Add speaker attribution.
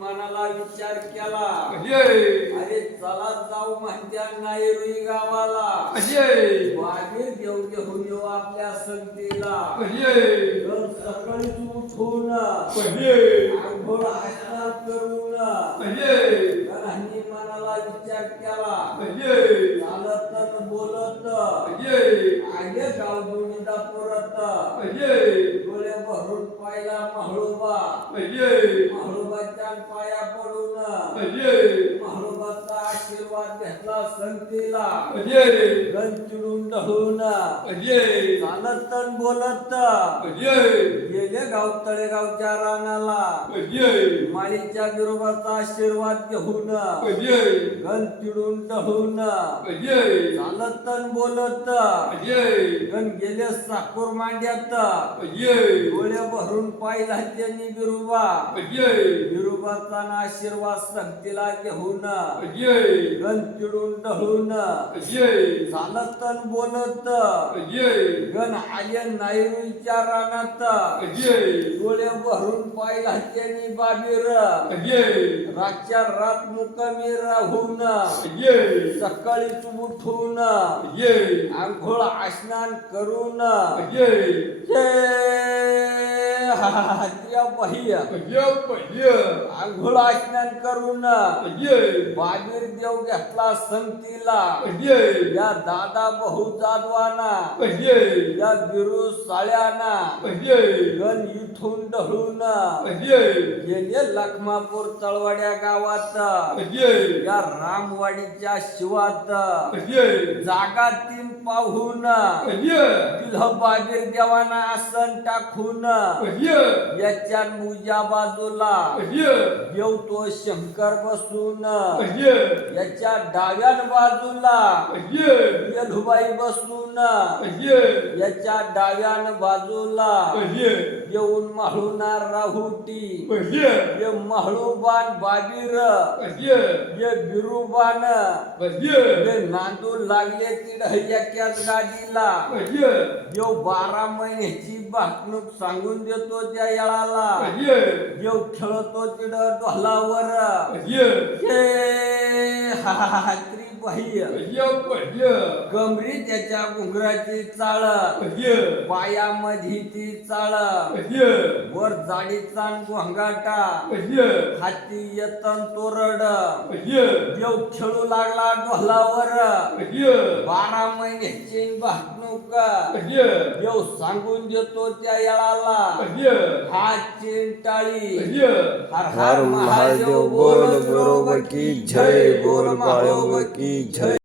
Speaker 1: मनाला विचार केला. अरे चला जाऊ म्हणत्या नाही रुई गावाला. वाघे देव घेऊन येऊ आपल्या संगतीला. सकाळी उठून आंघोळ आसनात करून विचार केला.
Speaker 2: अजय
Speaker 1: चालत न बोलत
Speaker 2: अजय
Speaker 1: आगे गाव दोन्हीदा परत.
Speaker 2: अजय
Speaker 1: डोळे भरून पाहिला महळोबा महळोबाच्या पाया पडून. महळोबाचा आशीर्वाद घेतला
Speaker 2: अजय
Speaker 1: गण चिडून ढळून
Speaker 2: अजय
Speaker 1: चालत न बोलत.
Speaker 2: अजय
Speaker 1: गेले गाव तळेगावच्या रानाला
Speaker 2: अजय
Speaker 1: माळीच्या बिरोबाचा आशीर्वाद घेऊन गण चिडून ढळून चालत न बोलत
Speaker 2: अजय
Speaker 1: गण गेले साकोर मांड्यात
Speaker 2: अजय
Speaker 1: डोळे भरून पाहिला त्यांनी बिरुबा.
Speaker 2: अजय
Speaker 1: बिरुबाचा आशीर्वाद संगतीला घेऊन गण चिडून ढळून
Speaker 2: अजय
Speaker 1: चालत न बोलत
Speaker 2: अजय
Speaker 1: गण आले नायरूच्या रानात
Speaker 2: अजय
Speaker 1: डोळे भरून पाहिला त्यांनी बाबीर. रातच्या रात मुक्कामी राहून
Speaker 2: अजय
Speaker 1: सकाळीच उठून. आंघोळ स्नान करून. हात्या आंघोळ स्नान करून बाबीर देव घेतला संगतीला.
Speaker 2: अजय
Speaker 1: या दादा बहु
Speaker 2: अजय
Speaker 1: या बिरू साळ्याना. गण इथून ढळून. गेले लखमापूर तळवाड्या गावात. या रामवाडीच्या शिवात. जागा तीन पाहून. बाबीर देवाना आसन टाकून. याच्या मुजा बाजूला देव तो शंकर बसून. याच्या डाव्यान बाजूला येलुबाई बसून. याच्या डाव्यान बाजूला येऊन माळूनार राहुटी. ये माळूबान बाबीर. ये बिरुबान. ये नांदू लागले तिड एकाच गाडीला येऊ बारा महिन्याची भाकणूक सांगून देतो. त्या येळाला. येऊ खेळतो तिड ढोलावर हे
Speaker 2: अजय अजय
Speaker 1: कमरी त्याच्या घुंगराची चाळ.
Speaker 2: अजय
Speaker 1: पायामध्ये ती चाळ. वर जाडीचा गोंगाटा.
Speaker 2: अजय
Speaker 1: हाती येतन तोरड देव खेळू लागला ढोलावर बारा महिन्याची भाकणूक
Speaker 2: अजय
Speaker 1: देव सांगून देतो त्या येळाला। हा टाळी
Speaker 2: अजय
Speaker 1: हर
Speaker 3: हर महादेव बोल बरोबर की जय बोल महादेव की जय